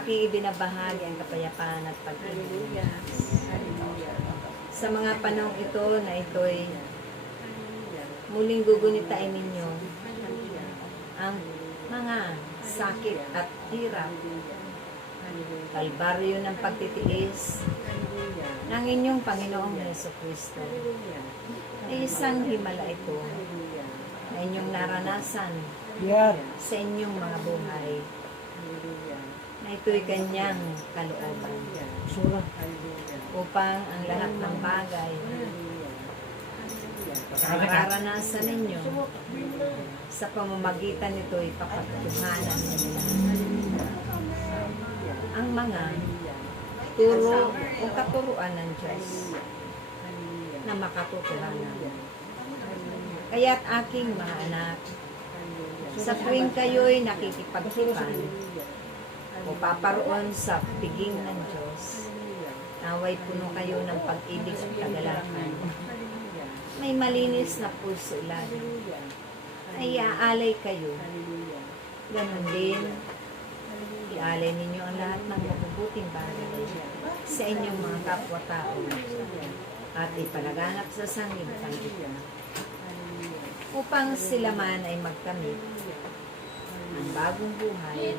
aking ibinabahagi ang kapayapaan at pag-ibig. Sa mga panahong ito na ito'y muling gugunitain ninyo ang mga sakit at hirap, kalbaryo ng pagtitiis ng inyong Panginoong Jesucristo. Ay isang himala ito na inyong naranasan sa inyong mga buhay, na ito'y kanyang kalooban upang ang lahat ng bagay na mararanasan ninyo sa pamamagitan nito ay papatuhanan nila ang mga turo o katuruan ng Diyos na makatutuhanan. Kaya't aking mga anak, sa tuwing kayo'y nakikipagtipan o paparoon sa piging ng Diyos, naway puno kayo ng pag-ibig at kagalakan. May malinis na pulso ilalim. Ay iaalay kayo. Ganon din, iaalay ninyo ang lahat ng mabubuting bagay sa inyong mga kapwa-tao at ipalaganap sa sanglibutan ito, upang sila man ay magkamit ng bagong buhay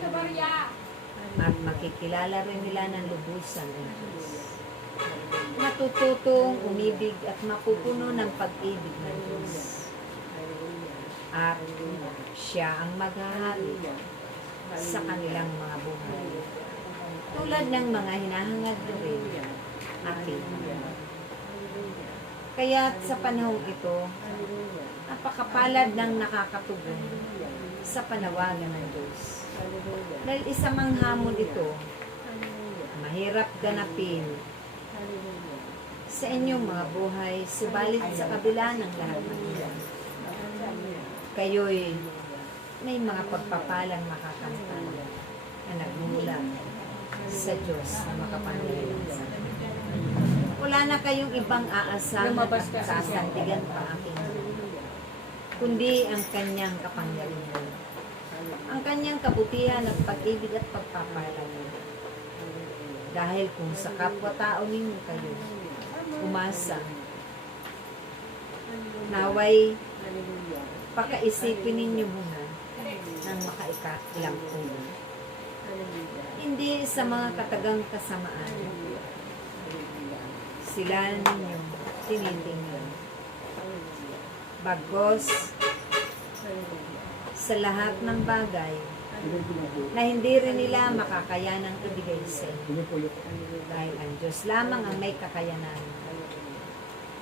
at makikilala rin nila ng lubusan ng Diyos. Matututong umibig at mapupuno ng pag-ibig ng Diyos. At siya ang maghahari sa kanilang mga buhay. Tulad ng mga hinahangad rin ating. Kaya't sa panahong ito, napakapalad ng nakakatugon sa panawagan ng Diyos. Dahil isa mang hamon ito, mahirap ganapin sa inyong mga buhay, subalit sa kabila ng lahat ng iyan, kayo'y may mga pagpapalang makakanta na nagmumula sa Diyos na makapangyarihan sa akin. Wala na kayong ibang aasahan at sasantigan pa aking, kundi ang kanyang kapangyarihan, ang kanyang kabutihan at pag-ibig at pagpapalang. Dahil kung sa kapwa-tao ninyo kayo umasa, naway pakaisipin ninyo muna ng makailang una. Hindi sa mga katagang kasamaan sila ninyo tinitingnan, bagos sa lahat ng bagay na hindi rin nila makakayanang ibigay sa inyo. Dahil ang Diyos lamang ang may kakayanan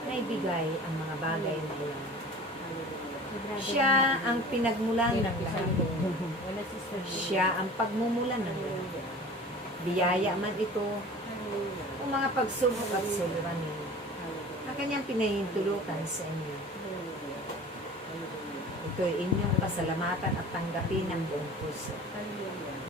na ibigay ang mga bagay na iyan. Siya ang pinagmulan ng lahat. Siya ang pagmumulan ng lahat. Biyaya man ito o mga pagsubok at suliranin na kanyang pinahintulutan sa inyo. Ito'y inyong pasalamatan at tanggapin ng buong puso.